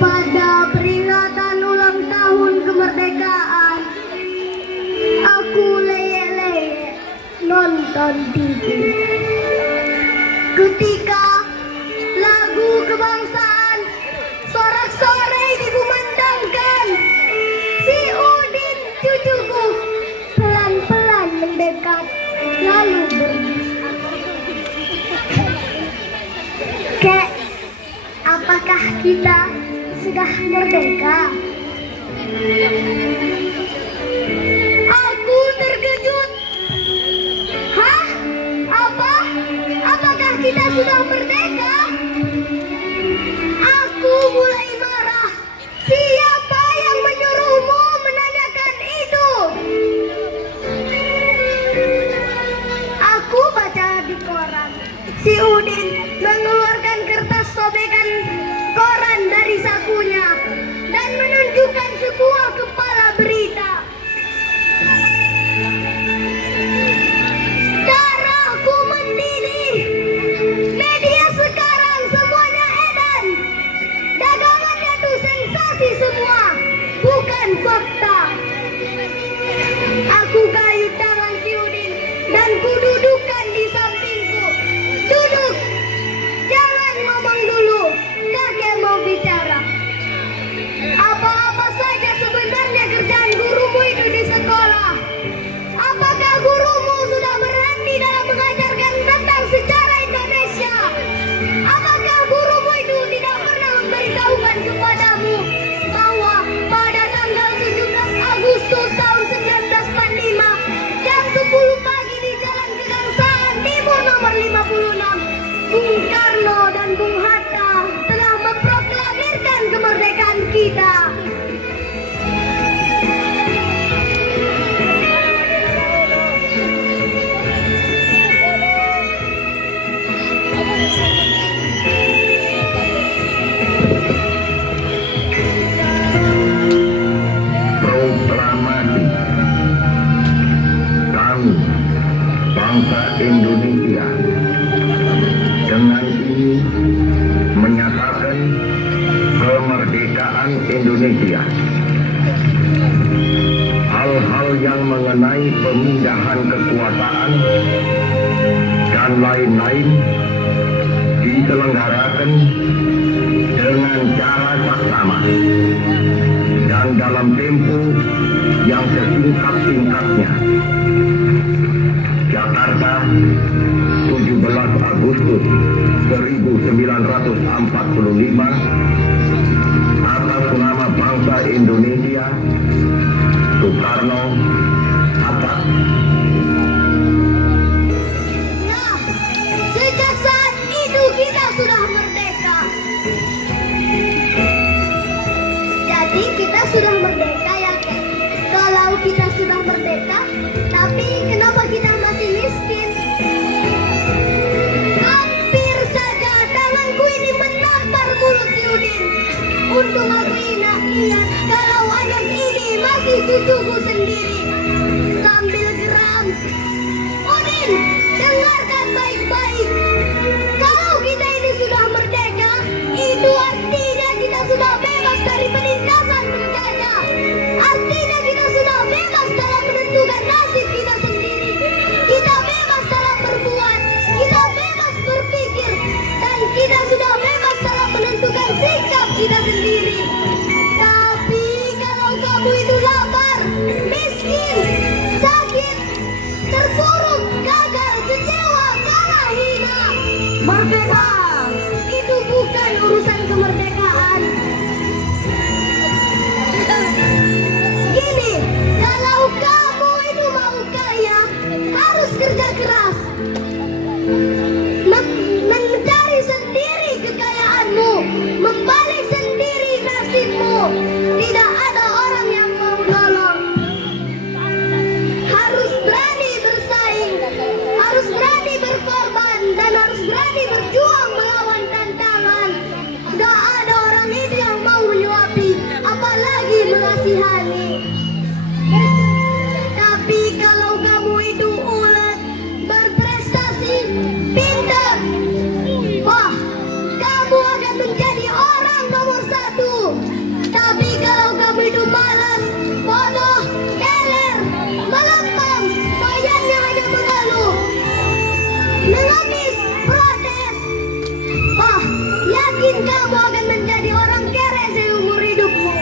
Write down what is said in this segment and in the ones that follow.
Pada peringatan ulang tahun kemerdekaan, aku leye-leye nonton TV. Ketika lagu kebangsaan sorak-sorai dikumandangkan, si Udin cucuku pelan-pelan mendekat lalu berbisik, "Kek, apakah kita sudah merdeka?" Aku terkejut. "Hah? Apa? Apakah kita sudah merdeka?" Aku mulai marah. "Siapa yang menyuruhmu menanyakan itu?" Aku baca di koran. Si Udin mengeluarkan kertas sobekan koran dari sakunya dan menunjukkan sebuah kepala berita. Darahku mendidih. Media sekarang semuanya edan. Dagangannya tuh sensasi semua, bukan fakta. Aku gayut tangan si Udin dan kududukan di sampingku. "Duduk, jangan ngomong dulu, kakek mau bicara. Apa-apa saja sebenarnya kerjaan gurumu itu di sekolah? Apakah gurumu sudah berhenti dalam mengajarkan tentang sejarah Indonesia? Apakah gurumu itu tidak pernah memberitahukan kepadamu bahwa pada tanggal 17 Agustus tahun 1945 jam 10 pagi di Jalan Kebangsaan Timur nomor 56, Bung Karno dan Bung Hatta telah memproklamirkan kemerdekaan kita?" Proklamasi kami bangsa Indonesia dengan ini menyatakan kemerdekaan Indonesia. Hal-hal yang mengenai pemindahan kekuasaan dan lain-lain diselenggarakan dengan cara saksama dan dalam tempo yang sesingkat-singkatnya. Jakarta, 17 Agustus 1945, atas nama bangsa Indonesia, Soekarno, Hatta. Nah, sejak saat itu kita sudah merdeka. Jadi kita sudah merdeka ya, Kek? Kalau kita sudah merdeka, tapi kenapa kita masih miskin? Hampir saja tanganku ini menampar mulut si Udin. Untung aku ingat kalau anak ini masih cucuku sendiri. Sambil geram, "Udin, dengarkan baik-baik. Kalau kita ini sudah merdeka, itu artinya kita sudah bebas dari penindasan penjajah. Artinya kita sudah bebas dalam menentukan nasib kita sendiri. Kita bebas dalam berbuat, kita bebas berpikir, dan kita sudah bebas dalam menentukan sikap kita sendiri. Tapi kalau kamu itu lapar, miskin, sakit, terpuruk, gagal, kecewa, kalah, hina, merdeka itu bukan urusan kemerdekaan." Gini, kalau kamu itu mau kaya, harus kerja keras, mencari sendiri kekayaanmu, membalik sendiri nasibmu. Tidak ada orang yang mau nolong. Harus berani bersaing, harus berani berkorban, dan harus berani berjuang melawan tantangan. Tidak ada orang itu yang mau menyuapi Pintar. Wah, kamu akan menjadi orang nomor satu. Tapi kalau kamu itu malas, bodoh, teler, melempem, bayarnya hanya mengeluh, mengemis, protes. Oh, yakin kamu akan menjadi orang kere seumur hidupmu.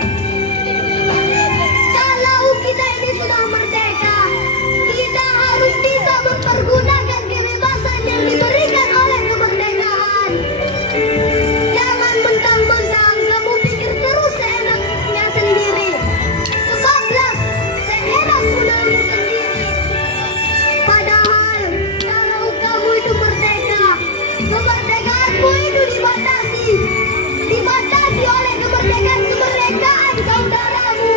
Kalau kita ini sudah merdeka, kita harus bisa mempergunakan kebebasan yang diberikan oleh kemerdekaan. Jangan mentang-mentang kamu pikir terus seenaknya sendiri. Kebablas seenak punahmu sendiri. Padahal kalau kamu itu merdeka, kemerdekaanmu itu dibatasi oleh kemerdekaan saudaramu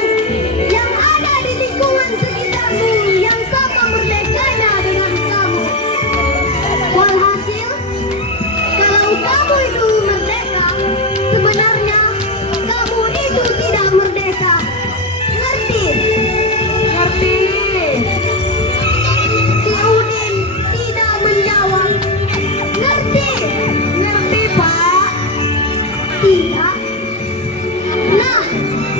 yang ada di lingkungan sekitarmu yang sama merdekanya dengan kamu. Walhasil, kalau kamu itu merdeka, sebenarnya kamu itu tidak merdeka. Ngerti? Ngerti. Si Udin tidak menjawab. Ngerti? Ngerti, Pak. Tidak. Nah,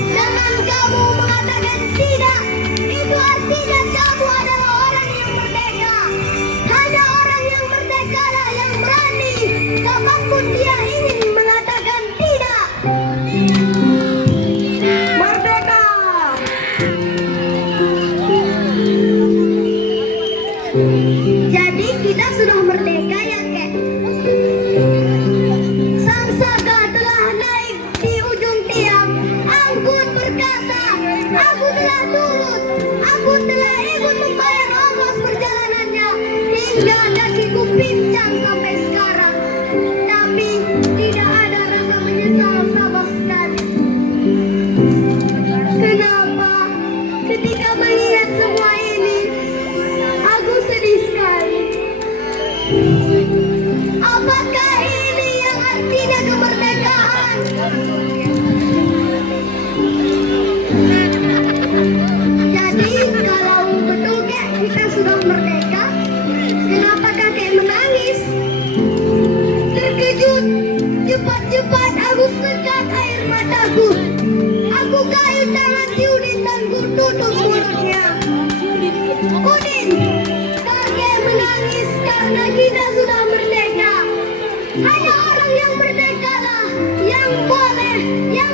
dengan kamu mengatakan tidak, itu artinya kamu adalah orang yang merdeka. Hanya orang yang merdeka lah yang berani kapanpun dia ingin mengatakan tidak. Merdeka. Jadi kita sudah merdeka ya, Kek? Sang Saka telah naik di ujung tiang. Anggun berkata, aku telah turut, aku telah ikut membayar ongkos perjalanannya hingga kakiku pincang sampai sekarang. Tapi tidak ada rasa menyesal sama sekali. Kenapa? Ketika melihat semua ini, aku sedih sekali. Apakah ini yang artinya kemerdekaan? Jadi kalau betul Kek kita sudah merdeka, kenapa kakek menangis? Terkejut, cepat-cepat aku sekat air mataku. Aku gayung tangan si Udin dan ku tutup mulutnya. Udin, kakek menangis karena kita sudah merdeka. Hanya orang yang merdeka lah yang boleh, yang